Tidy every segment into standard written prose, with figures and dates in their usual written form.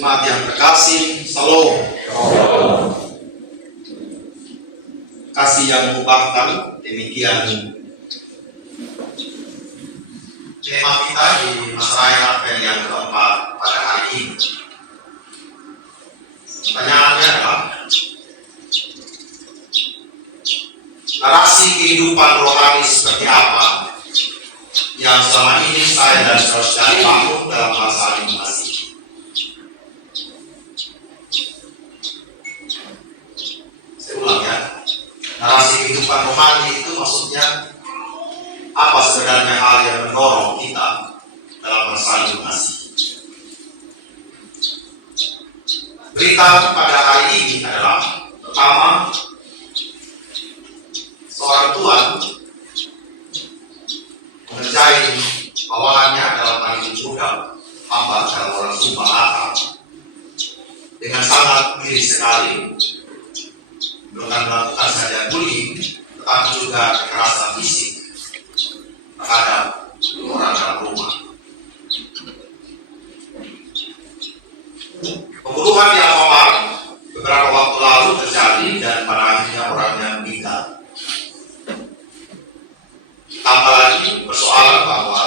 Jemaat yang terkasih, Salam. Kasih yang mengubahkan, demikian tema kita di masa raya Advent yang keempat pada hari ini. Pertanyaannya adalah, narasi kehidupan rohani seperti apa yang selama ini saya dan saudara bangun dalam hal saling mengasihi? Saya ulang ya, narasi kehidupan rohani itu maksudnya apa sebenarnya hal yang mendorong kita dalam saling mengasihi? Berita pada hari ini adalah, pertama, seorang tuan mengerjai bawahannya dalam hal ini juga hamba dalam orang Sumba Akal dengan sangat miris sekali, bukan melakukan saja bullying tetapi juga kekerasan fisik terhadap orang dalam rumah. Pembunuhan yang Alfamart beberapa waktu lalu terjadi dan pada akhirnya orangnya meninggal. Tambah lagi persoalan bahwa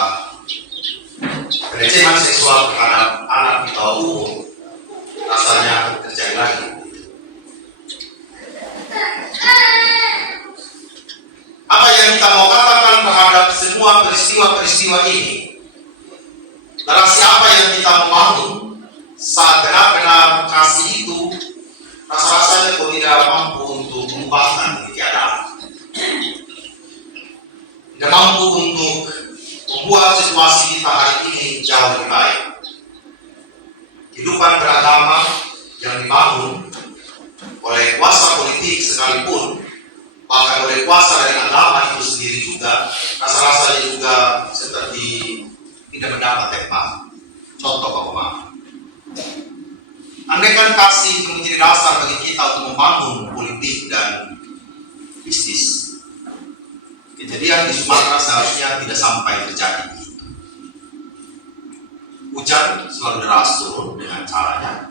pelecehan seksual terhadap anak di bawah umur rasanya terjadi lagi. Apa yang kita mau katakan terhadap semua peristiwa-peristiwa ini? Narasi apa yang kita mau bangun saat benar-benar kasih itu rasa-rasanya kok tidak mampu untuk mengubahkan keadaan, tidak mampu untuk membuat situasi kita hari ini jauh lebih baik. Kehidupan beragama yang dibangun oleh kuasa politik sekalipun, bahkan oleh kuasa dari agama itu sendiri juga, rasa-rasanya juga seperti tidak mendapat tempat. Contoh Bapak, andaikan kasih itu menjadi dasar bagi kita untuk membangun politik dan bisnis, kejadian di Sumatera seharusnya tidak sampai terjadi begitu. Hujan selalu deras turun dengan caranya.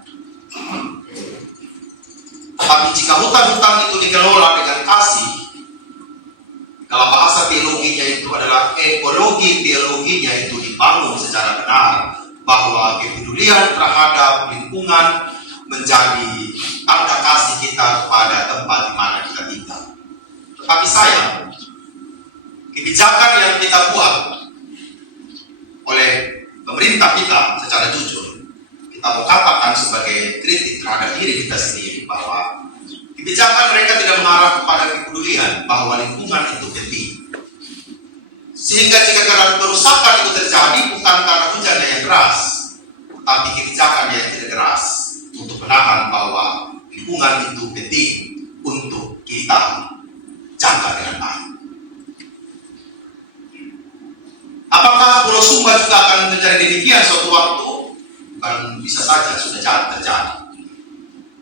Tapi jika hutan-hutan itu dikelola dengan kasih, dalam bahasa teologinya itu adalah ekologi teologinya itu dibangun secara benar, bahwa kepedulian terhadap lingkungan menjadi tanda kasih kita kepada tempat di mana kita tinggal. Tetapi sayang, kebijakan yang kita buat oleh pemerintah kita secara jujur, kita mau katakan sebagai kritik terhadap diri kita sendiri, bahwa kebijakan mereka tidak mengarah kepada kepedulian bahwa lingkungan itu penting. Sehingga jika karena kerusakan itu terjadi bukan karena hujannya yang deras, tetapi kebijakan yang tidak deras untuk menahan bahwa lingkungan itu penting untuk kita jaga dengan baik. Apakah Pulau Sumba juga akan terjadi demikian suatu waktu? Bukan bisa saja, sudah terjadi.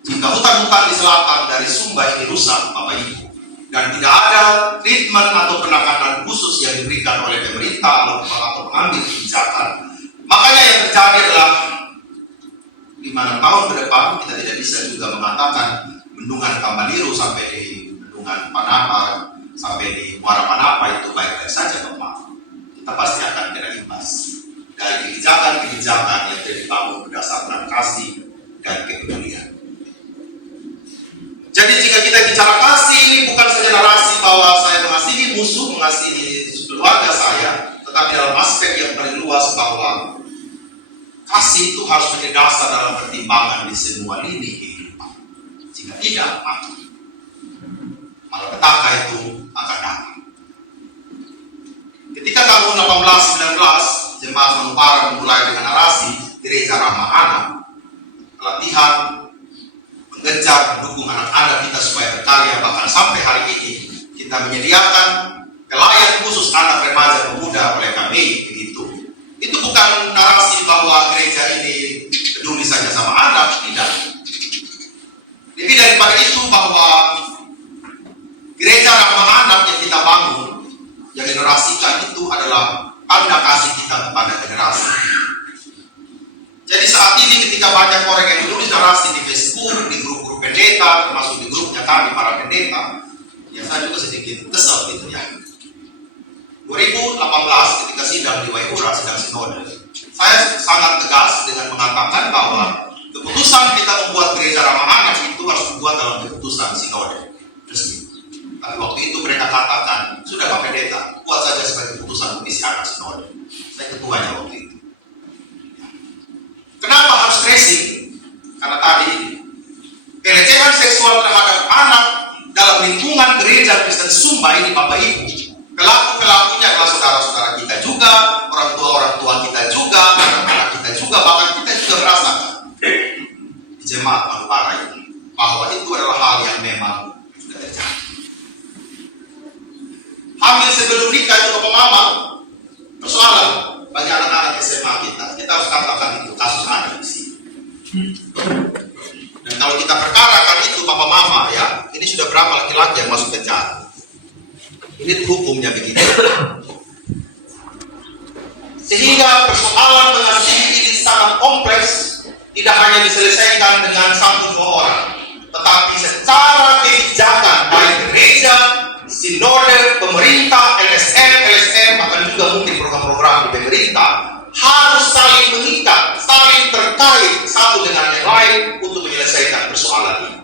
Jika hutan-hutan di selatan dari Sumba ini rusak, Bapak Ibu, dan tidak ada treatment atau penanganan khusus yang diberikan oleh pemerintah atau pengambil kebijakan, makanya yang terjadi adalah 5-6 tahun ke depan kita tidak bisa juga mengatakan bendungan Kambaliru sampai di bendungan Panapa sampai di Muara Panapa itu baik-baik saja, Bapak. Kita pasti akan kena imbas dari kebijakan-kebijakan yang dibangun berdasarkan kasih dan kepedulian. Jadi jika kita bicara kasih, ini bukan saja narasi bahwa saya mengasihi musuh, mengasihi keluarga saya, tetapi dalam aspek yang paling luas bahwa kasih itu harus menjadi dasar dalam pertimbangan di semua lini kehidupan. Jika tidak, maka malapetaka itu akan datang. Ketika tahun 1819, Jemaat Manupara memulai dengan narasi Gereja Ramah Anak, pelatihan, mengejar, mendukung anak-anak kita supaya berkarya, bahkan sampai hari ini kita menyediakan pelayan khusus anak remaja pemuda oleh kami, begitu. Itu bukan narasi bahwa gereja ini peduli saja sama anak, tidak. Lebih daripada itu, bahwa gereja ramah anak yang kita bangun, yang generasikan itu adalah tanda kasih kita kepada generasi. Jadi saat ini ketika ketika banyak orang yang menulis narasi di Facebook, di grup-grup pendeta, termasuk di grupnya kami para pendeta, ya saya juga sedikit kesal gitu ya. 2018 ketika sidang di Waipura, sidang sinode, saya sangat tegas dengan mengatakan bahwa keputusan kita membuat gereja ramah anak itu harus dibuat dalam keputusan sinode resmi. Tapi waktu itu mereka katakan, sudah Pak Pendeta, buat saja sebagai keputusan komisi anak sinode. Saya ketuanya waktu itu. Kenapa harus tracing? Karena tadi pelecehan seksual terhadap anak dalam lingkungan gereja Kristen Sumba ini Bapak Ibu, pelaku-pelakunya adalah saudara-saudara kita juga, orang tua kita juga, anak-anak kita juga, bahkan kita juga merasakan di jemaat Manupara ini bahwa itu adalah hal yang memang sudah terjadi. Hamil sebelum nikah itu Bapak Mama, persoalan bagi anak-anak SMA kita harus katakan itu kasus anak di sini. Dan kalau kita perkarakan itu Bapak Mama ya, ini sudah berapa laki-laki yang masuk penjara? Ini hukumnya begitu. Sehingga persoalan mengasihi ini sangat kompleks, tidak hanya diselesaikan dengan 1-2 orang, tetapi secara kebijakan baik gereja, sinode, pemerintah, LSM, bahkan juga mungkin program-program di pemerintah harus saling mengikat, saling terkait satu dengan yang lain untuk menyelesaikan persoalan ini.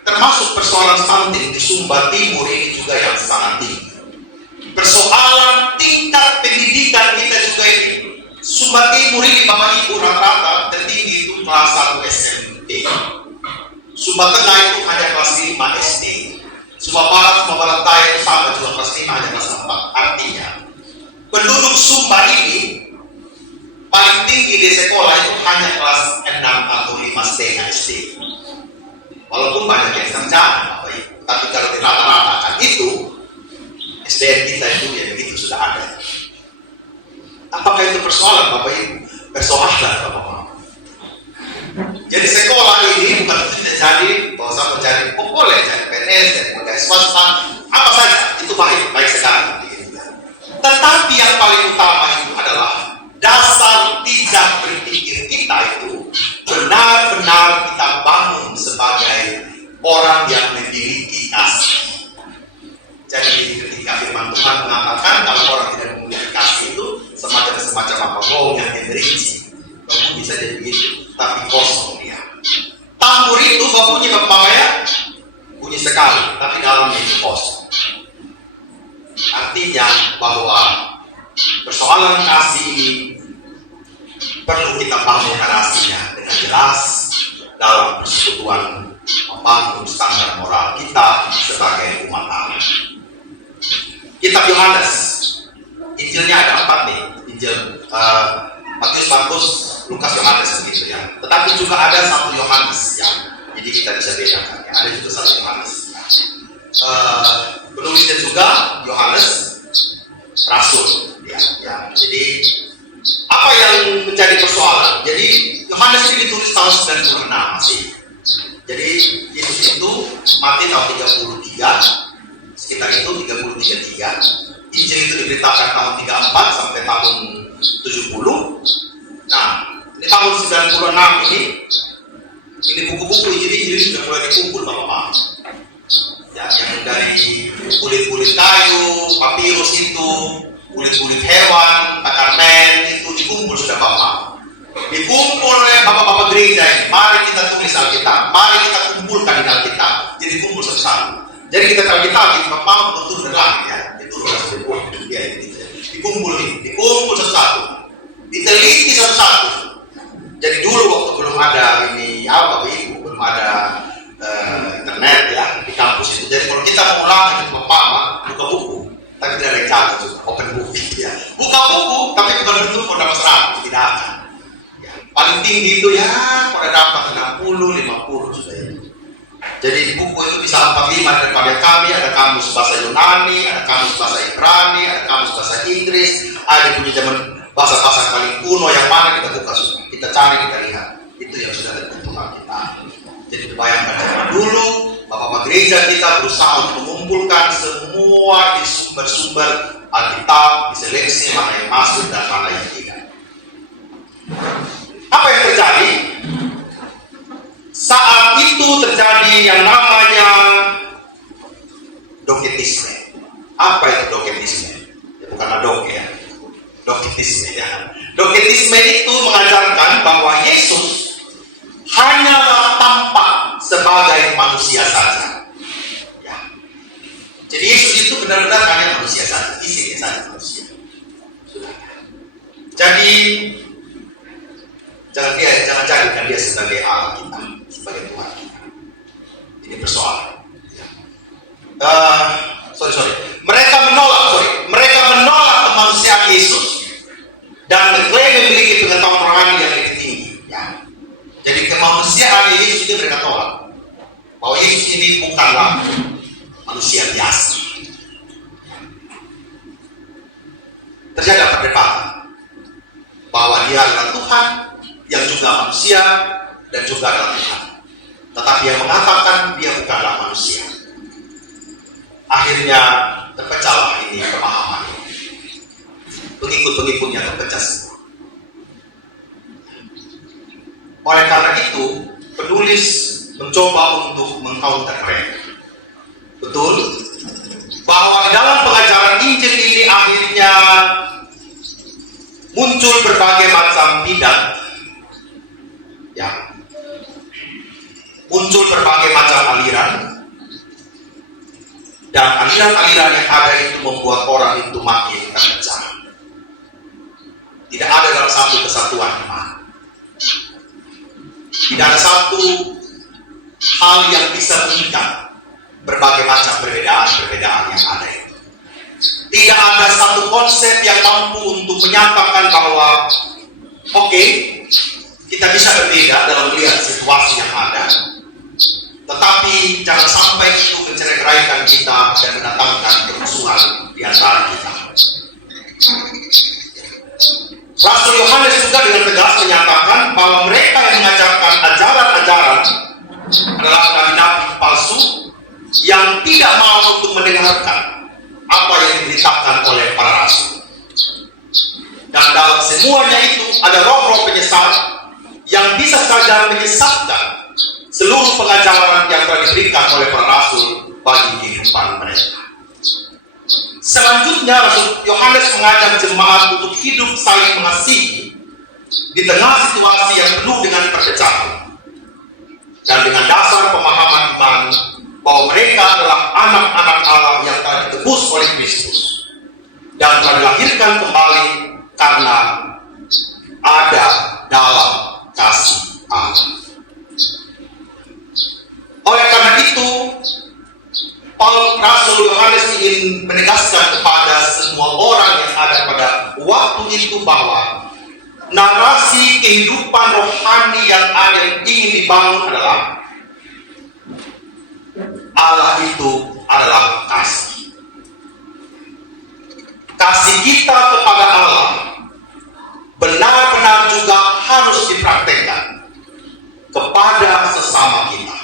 Termasuk persoalan stunting di Sumba Timur ini juga yang sangat tinggi. Persoalan tingkat pendidikan kita juga ini. Sumba Timur ini Bapak Ibu rata-rata tertinggi itu kelas 1 SMP. Sumba Tengah itu hanya kelas 5 SD. Sumba Barat Daya itu sama juga kelas 5 hanya kelas 4. Artinya penduduk Sumba ini paling tinggi di sekolah itu hanya kelas 6 atau 5,5 SD. Walaupun banyak yang sarjana, Bapak Ibu, tapi kalau dirata-ratakan itu SDM kita itu ya begitu sudah ada. Apakah itu persoalan Bapak Ibu? Persoalan Bapak Ibu. Jadi sekolah ini bukan tidak jadi bahwa saya menjadi boleh jadi PNS, jadi pegawai swasta, apa saja itu baik sekali. Tetapi yang paling utama itu adalah dasar pijak berpikir kita itu benar-benar kita bangun sebagai orang yang memiliki kasih. Jadi ketika firman Tuhan mengatakan kalau orang tidak memiliki kasih itu semacam apa bohong yang memberi. Kamu bisa jadi begitu, tapi kosong dia. Tambur itu bunyi Bapak ya, bunyi sekali, tapi dalamnya itu kosong. Artinya bahwa persoalan kasih ini perlu kita bangun narasinya dengan jelas dalam persekutuan membangun standar moral kita sebagai umat Allah. Kitab Yohanes, Injilnya ada 4 nih, Injil Matius, Markus, Lukas, Yohanes begitu ya. Tetapi juga ada 1 Yohanes ya. Jadi kita bisa bedakan ya. Ada juga 1 Yohanes. Ya. Penulisnya juga Yohanes Rasul ya. Jadi apa yang menjadi persoalan? Jadi Yohanes ini ditulis tahun 96 masih. Jadi Yesus itu mati tahun 33, sekitar itu 33. Injil itu diberitakan tahun 34 sampai tahun 70. Nah, ini tahun 96 ini buku-buku Injil sudah mulai dikumpul Bapak. Ya, yang dari kulit-kulit kayu, papirus itu, kulit-kulit hewan, permen itu dikumpul sudah Bapak. Dikumpul oleh bapak-bapak gereja ini. Mari kita tulis Alkitab, mari kita kumpulkan di Alkitab. Jadi kumpul satu-satu. Jadi kita Alkitab itu Bapak betul berlari ya. Itu dia dikumpul satu-satu, diteliti satu-satu. Jadi dulu waktu belum ada ini apa Ibu, belum ada internet ya di kampus itu. Jadi kalau kita mau ulangi itu Bapak buka buku, tapi tidak ada cara juga open book ya. Buka buku tapi bukan bentuk pada masyarakat tidak ada. Ya, paling tinggi itu ya pada dapat 60-50 sudah ya. Jadi buku itu bisa 45 daripada kami, ada kamus bahasa Yunani, ada kamus bahasa Ibrani, ada kamus bahasa Inggris, ada punya zaman bahasa-bahasa paling kuno yang mana kita buka semua. Kita cari, kita lihat. Itu yang sudah terbentuk kita. Jadi bayangkan zaman dulu, bapak-bapak gereja kita berusaha untuk mengumpulkan semua di sumber-sumber Alkitab, diseleksi mana yang masuk dan mana yang tidak. mengalami yang namanya doketisme. Apa itu doketisme? Ya, bukanlah doke ya. Doketisme ya. Doketisme itu mengajarkan bahwa Yesus hanyalah tampak sebagai manusia saja. Ya. Jadi Yesus itu benar-benar hanya manusia saja, fisiknya saja manusia. Sudah. Jadi jangan jadikan dia sebagai Allah kita, sebagai Tuhan kita. Ini persoalan. Ya. Mereka menolak kemanusiaan Yesus dan mengklaim memiliki pengetahuan rohani yang lebih tinggi. Ya. Jadi kemanusiaan Yesus itu mereka tolak. Bahwa Yesus ini bukanlah manusia biasa. Terjadi perdebatan bahwa dia adalah Tuhan yang juga manusia dan juga adalah Tuhan. Tetapi yang mengatakan dia bukanlah manusia. Akhirnya terpecahlah ini pemahaman. Pengikut-pengikutnya terpecah semua. Oleh karena itu, penulis mencoba untuk mengcounter mereka. Betul? Bahwa dalam pengajaran Injil ini akhirnya muncul berbagai macam bidat. Ya. Muncul berbagai macam aliran. Dan aliran-aliran yang ada itu membuat orang itu makin terpecah. Tidak ada dalam satu kesatuan iman. Tidak ada satu hal yang bisa mengikat berbagai macam perbedaan-perbedaan yang ada itu. Tidak ada satu konsep yang mampu untuk menyatakan bahwa oke, kita bisa berbeda dalam melihat situasi yang ada, tetapi jangan sampai itu mencerai-beraikan kita dan mendatangkan kerusuhan di antara kita. Rasul Yohanes juga dengan tegas menyatakan bahwa mereka yang mengajarkan ajaran-ajaran adalah nabi-nabi palsu yang tidak mau untuk mendengarkan apa yang diberitakan oleh para rasul. Dan dalam semuanya itu ada roh-roh penyesat yang bisa saja menyesatkan seluruh pengajaran yang telah diberikan oleh para rasul bagi kehidupan mereka. Selanjutnya, Rasul Yohanes mengajak jemaat untuk hidup saling mengasihi di tengah situasi yang penuh dengan perpecahan. Dan dengan dasar pemahaman iman bahwa mereka adalah anak-anak Allah yang telah ditebus oleh Kristus dan telah dilahirkan kembali karena ada dalam kasih Allah. Oleh karena itu, Rasul Yohanes ingin menegaskan kepada semua orang yang ada pada waktu itu bahwa narasi kehidupan rohani yang ada yang ingin dibangun adalah Allah itu adalah kasih. Kasih kita kepada Allah benar-benar juga harus dipraktekkan kepada sesama kita.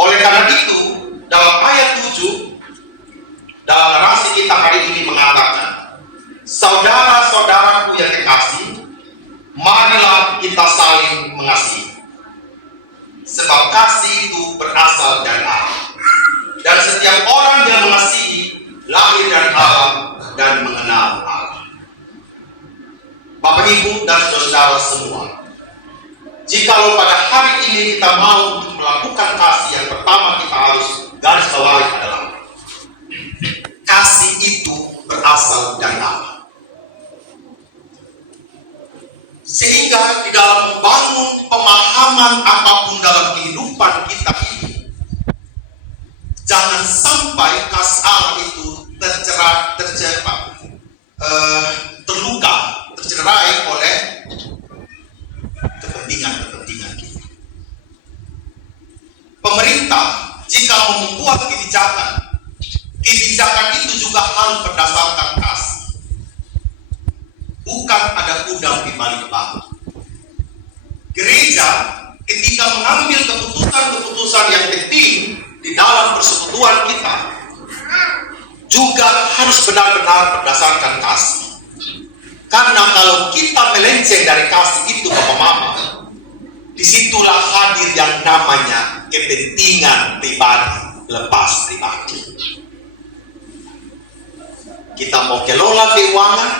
Oleh karena itu, dalam ayat 7, dalam narasi kita hari ini mengatakan, saudara-saudaraku yang kekasih, marilah kita saling mengasihi. Sebab kasih itu berasal dari Allah. Dan setiap orang yang mengasihi, lahir dari Allah dan mengenal Allah. Bapak, Ibu, dan saudara semua, jikalau pada hari ini kita mau untuk melakukan kasih, yang pertama kita harus garis bawahi adalah kasih itu berasal dari Allah. Sehingga di dalam membangun pemahaman apapun dalam kehidupan kita ini, jangan sampai kasih Allah itu tercerai oleh kepentingan kita. Pemerintah jika membuat kebijakan itu juga harus berdasarkan kasih. Bukan ada udang di balik batu. Gereja ketika mengambil keputusan-keputusan yang penting di dalam persekutuan kita juga harus benar-benar berdasarkan kasih. Karena kalau kita melenceng dari kasih itu, Bapak Mama, disitulah hadir yang namanya kepentingan pribadi lepas pribadi. Kita mau kelola keuangan,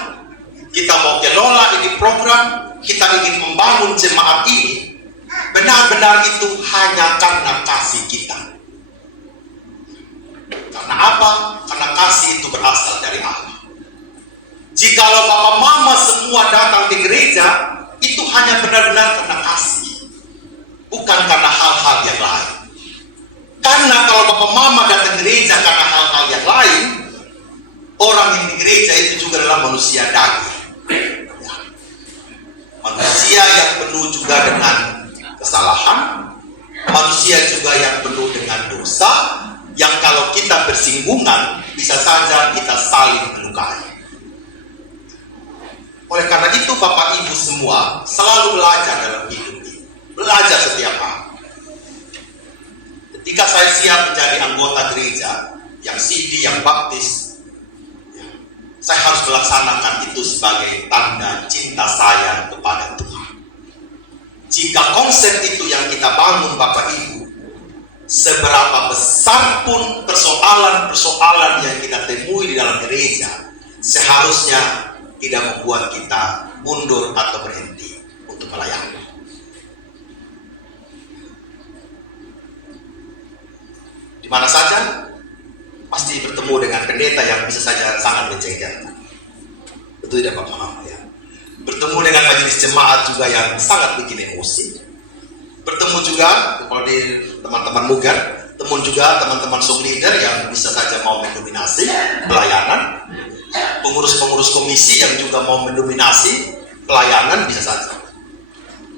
kita mau kelola ini program, kita ingin membangun jemaat ini, benar-benar itu hanya karena kasih kita. Karena apa? Karena kasih itu berasal dari Allah. Jikalau Bapak Mama semua datang ke gereja, itu hanya benar-benar karena kasih, bukan karena hal-hal yang lain. Karena kalau Bapak Mama datang ke gereja karena hal-hal yang lain, orang yang di gereja itu juga adalah manusia daging. Ya. Manusia yang penuh juga dengan kesalahan, manusia juga yang penuh dengan dosa, yang kalau kita bersinggungan, bisa saja kita saling melukai. Oleh karena itu Bapak Ibu semua selalu belajar dalam hidup ini. Belajar setiap hari. Ketika saya siap menjadi anggota gereja, yang CD, yang baptis, saya harus melaksanakan itu sebagai tanda cinta saya kepada Tuhan. Jika konsep itu yang kita bangun Bapak Ibu, seberapa besar pun persoalan-persoalan yang kita temui di dalam gereja, seharusnya tidak membuat kita mundur atau berhenti untuk melayani. Di mana saja pasti bertemu dengan pendeta yang bisa saja sangat menjengkelkan. Betul tidak Bapak Mama ya? Bertemu dengan majelis jemaat juga yang sangat bikin emosi. Bertemu juga kalau di teman-teman mugar, teman juga teman-teman song leader yang bisa saja mau mendominasi pelayanan, pengurus-pengurus komisi yang juga mau mendominasi pelayanan bisa saja.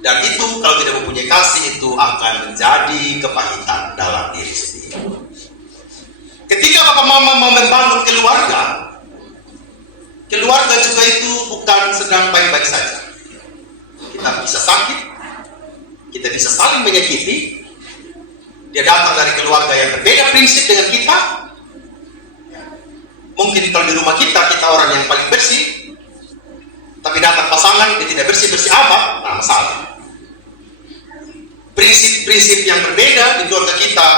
Dan itu kalau tidak mempunyai kasih, itu akan menjadi kepahitan dalam diri sendiri. Ketika Bapak Mama mau membangun keluarga juga itu bukan sedang baik-baik saja. Kita bisa sakit, kita bisa saling menyakiti. Dia datang dari keluarga yang berbeda prinsip dengan kita. Mungkin kalau di rumah kita orang yang paling bersih, tapi datang pasangan dia tidak bersih-bersih amat, nah masalah. Prinsip-prinsip yang berbeda di keluarga kita,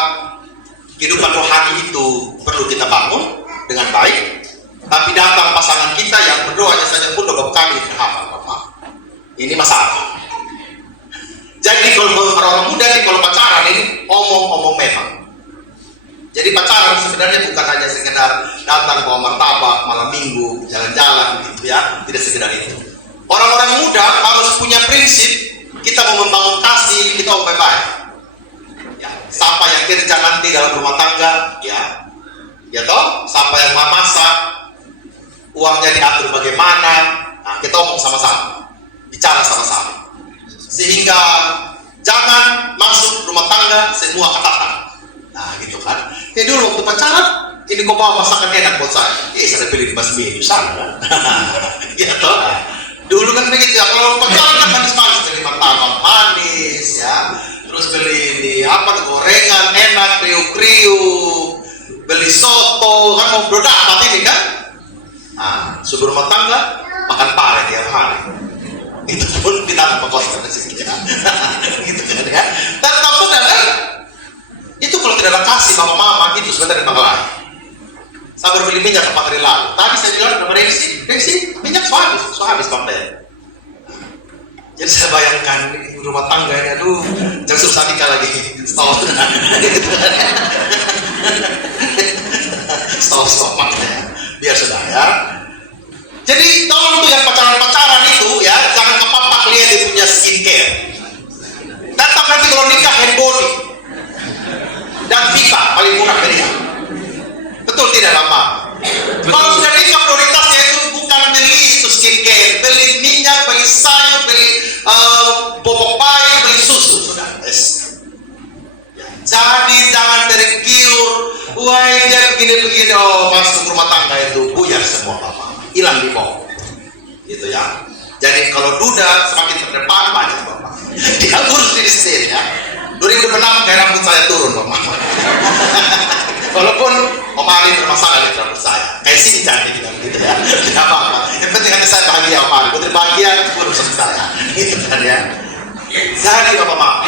kehidupan rohani itu perlu kita bangun dengan baik. Tapi datang pasangan kita yang berdoanya saja pun doa kami terhafal Bapak. Ini masalah. Jadi kalau orang muda nih kalau pacaran ini omong-omong memang. Jadi pacaran sebenarnya bukan hanya sekedar datang bawa martabak malam minggu jalan-jalan gitu ya, tidak sekedar itu. Orang-orang muda harus punya prinsip, kita mau membangun kasih, kita mau baik-baik. Ya, siapa yang kerja nanti dalam rumah tangga, ya toh, siapa yang mau masak, uangnya diatur bagaimana, nah kita omong sama-sama, bicara sama-sama. Sehingga jangan masuk rumah tangga semua katakan. Nah gitu kan. Dulu waktu pacaran, ini kau bawa masakan enak buat saya. Saya beli di Mas Mie, sana kan. Ya toh. Dulu kan begitu ya. Kalau pacaran kan manis-manis, beli martabak manis ya. Terus beli ini gorengan enak, kriuk-kriuk. Beli soto, kan mau berodak apa ini kan. Nah, sebelum rumah tangga makan pare tiap hari. Itu pun kita berkosong di sini ya. Gitu kan ya. Dan saudara, itu kalau tidak ada kasih Bapak Mama itu sebenarnya bakalan. Saya berbeli minyak 4 hari lalu. Tadi saya bilang ke Rengsi, minyak so habis pakai. Jadi saya bayangkan rumah tangga ini, aduh, jangan susah nikah lagi. Stop makanya. Biar sudah ya. Jadi tolong tuh yang pacaran itu ya, jangan kepapak lihat dia punya skincare. Tetap nanti kalau nikah hand body dan Viva paling murah dari dia. Betul tidak lama? Kalau sudah nikah prioritasnya itu bukan beli itu skincare, beli minyak, beli sayur, beli popok bayi, beli susu sudah. Jadi jangan tergiur, wah dia begini, masuk rumah tangga itu buyar semua Bapak. Hilang di bawah gitu ya. Jadi kalau duda semakin terdepan banyak Bapak. Dia urus diri sendiri ya. 2006 kayak rambut saya turun Bapak. Walaupun Om Ali bermasalah di rambut saya, kayak sini cantik gitu ya. Tidak apa-apa. Yang penting hati saya bahagia Om Ali. Putri bahagia urusan saya. Gitu kan ya. Jadi Bapak Mama,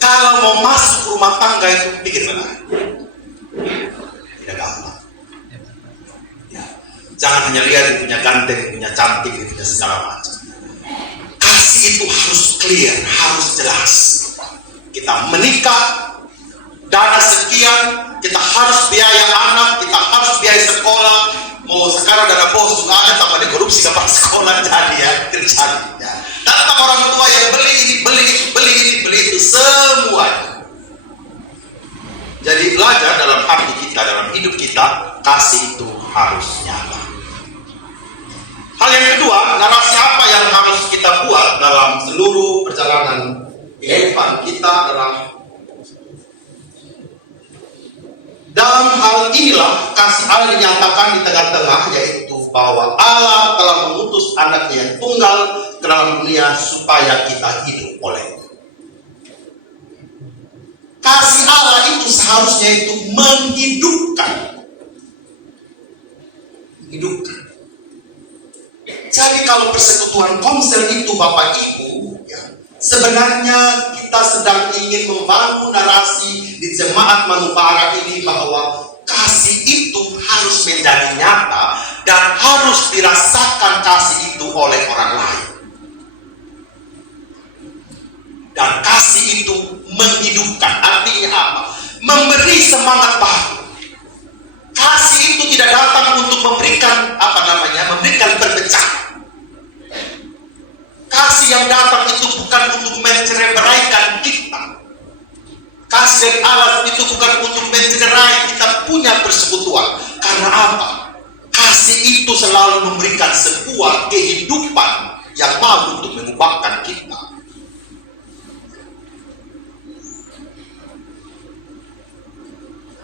kalau mau masuk rumah tangga itu pikir benar. Tidak gampang. Ya. Jangan hanya lihat punya ganteng, punya cantik, punya segala macam. Kasih itu harus clear, harus jelas. Kita menikah, dana sekian, kita harus biaya anak, kita harus biaya sekolah. Mau sekarang dana bos juga ada, tambah di korupsi kapan sekolah jadi ya, terjadi ya. Datang orang tua yang beli ini, beli itu, beli ini, beli itu, semuanya. Jadi belajar dalam hati kita, dalam hidup kita, kasih itu harus nyata. Hal yang kedua, narasi apa yang harus kita buat dalam seluruh perjalanan kehidupan kita dalam hal inilah kasih Allah dinyatakan di tengah-tengah, yaitu bahwa Allah telah mengutus anaknya yang tunggal ke dalam dunia supaya kita hidup olehnya. Kasih Allah itu seharusnya itu menghidupkan. Jadi kalau persekutuan komsel itu Bapak Ibu, ya, sebenarnya kita sedang ingin membangun narasi di jemaat Manupara ini bahwa kasih itu harus menjadi nyata dan harus dirasakan kasih itu oleh orang lain. Dan kasih itu menghidupkan. Artinya apa? Memberi semangat baru. Kasih itu tidak datang untuk memberikan memberikan perpecahan. Kasih yang datang itu bukan untuk mencerai-beraikan kita. Kasih Allah itu bukan untuk mencerai kita punya persekutuan. Karena apa? Kasih itu selalu memberikan sebuah kehidupan yang mau untuk mengubahkan kita.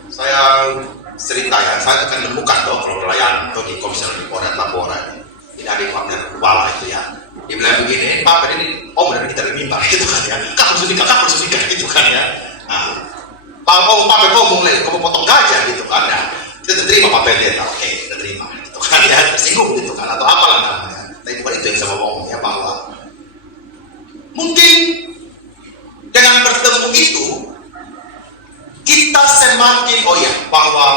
Saya cerita ya, saya akan menemukan kalau pelayan atau di komisioner laporan. Ini ada yang pamer kepala itu ya. Dia bilang begini, Pak, ini om dari kita lebih mimbar gitu kan ya. Kamu harus nikah gitu kan ya. Nah, Pak ngomong lagi, kamu potong gajah gitu kan ya. Kita terima Pak Pendeta, oke, kita terima gitu kan ya. Tersinggung gitu kan atau apalah namanya. Tapi bukan itu yang saya mau ngomong ya, bahwa mungkin dengan bertemu itu kita semakin bahwa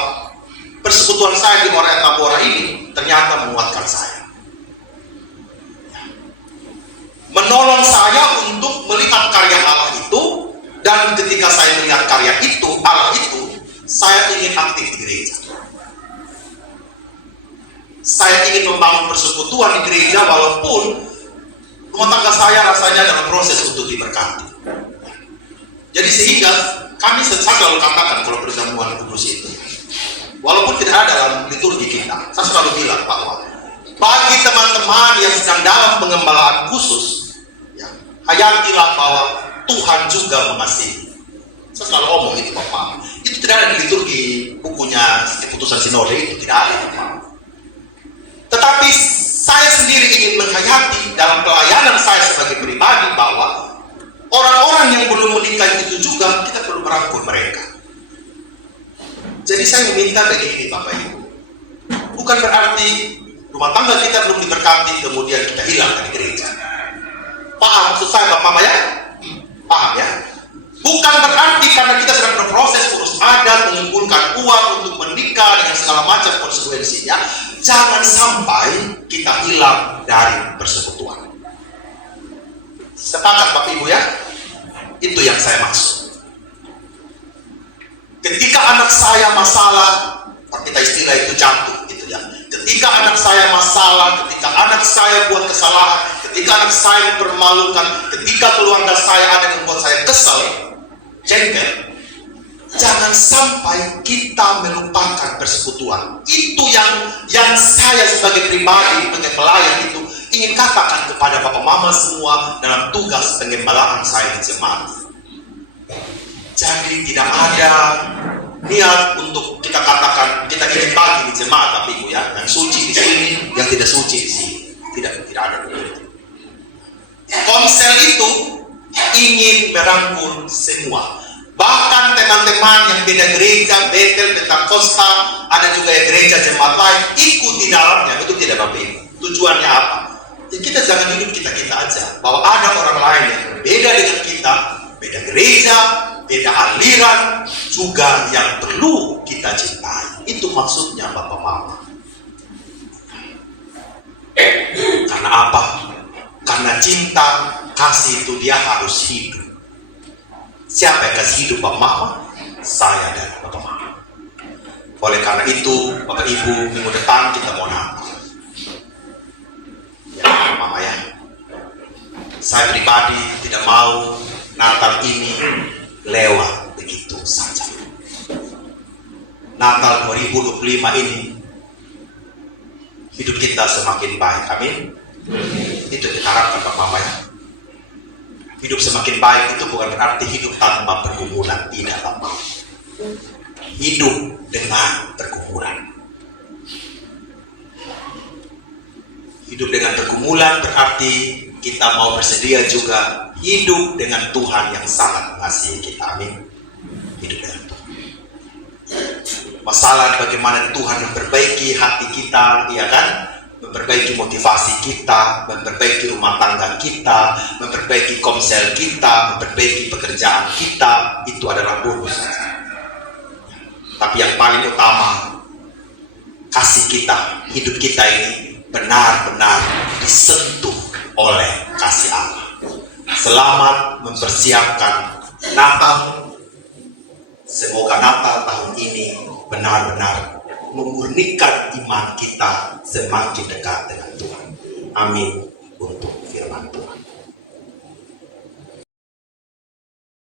persekutuan saya di Moraia Tabora ini ternyata menguatkan saya. Menolong saya untuk melihat karya Allah itu, dan ketika saya melihat karya itu, Allah itu, saya ingin aktif di gereja. Saya ingin membangun persekutuan di gereja walaupun rumah tangga saya rasanya dalam proses untuk diberkati. Jadi sehingga kami selalu katakan kalau perjamuan kudus itu, walaupun tidak ada dalam liturgi kita, saya selalu bilang bahwa bagi teman-teman yang sedang dalam pengembalaan khusus, ya, hayatilah bahwa Tuhan juga mengasihi. Saya selalu ngomong itu Bapak. Itu tidak ada di liturgi bukunya Keputusan Sinode itu, tidak ada Bapak. Tetapi saya sendiri ingin menghayati dalam pelayanan saya sebagai pribadi bahwa orang-orang yang belum menikah itu juga kita perlu merangkul mereka. Jadi saya meminta begini Bapak Ibu, bukan berarti rumah tangga kita belum diberkati kemudian kita hilang dari gereja. Paham maksud saya Bapak Mama ya? Paham ya? Bukan berarti karena kita sedang berproses urus adat, mengumpulkan uang untuk menikah dengan segala macam konsekuensinya, jangan sampai kita hilang dari persekutuan. Sepakat Bapak Ibu ya? Itu yang saya maksud. Ketika anak saya masalah, kita istilah itu jatuh gitu ya. Ketika anak saya masalah, ketika anak saya buat kesalahan, ketika anak saya dipermalukan, ketika keluarga saya ada yang membuat saya kesal, jengkel, jangan sampai kita melupakan persekutuan. Itu yang saya sebagai pribadi, sebagai pelayan itu ingin katakan kepada Bapak Mama semua dalam tugas pengembalaan saya di jemaat. Jadi tidak ada niat untuk kita katakan kita ingin bagi di jemaat, tapi Ibu ya, yang suci di sini, yang tidak suci di sini. Tidak ada begitu. Komsel itu ingin merangkul semua. Bahkan teman-teman yang beda gereja, Betel, Pentakosta, ada juga yang gereja jemaat lain ikut di dalamnya. Itu tidak Bapak Ibu. Tujuannya apa? Ya kita jangan hidup kita aja, bahwa ada orang lain yang berbeda dengan kita, beda gereja, beda aliran, juga yang perlu kita cintai. Itu maksudnya Bapak Mama. Karena apa? Karena cinta, kasih itu dia harus hidup. Siapa yang kasih hidup Bapak Mama? Saya dan Bapak Mama. Oleh karena itu, Bapak Ibu, minggu depan kita mau Natal. Ya, Mama ya. Saya pribadi tidak mau Natal ini lewat begitu saja. Natal 2025 ini hidup kita semakin baik. Amin. Itu kita harapkan Bapak Mama ya. Hidup semakin baik itu bukan berarti hidup tanpa pergumulan, tidak Bapak. Hidup dengan pergumulan. Hidup dengan pergumulan berarti kita mau bersedia juga hidup dengan Tuhan yang sangat mengasihi kita. Amin. Hidup dengan Tuhan. Masalah bagaimana Tuhan memperbaiki hati kita, ya kan? Memperbaiki motivasi kita, memperbaiki rumah tangga kita, memperbaiki komsel kita, memperbaiki pekerjaan kita, itu adalah bonus. Tapi yang paling utama, kasih kita, hidup kita ini benar-benar disentuh oleh kasih Allah. Selamat mempersiapkan Natal. Semoga Natal tahun ini benar-benar memurnikan iman kita semakin dekat dengan Tuhan. Amin.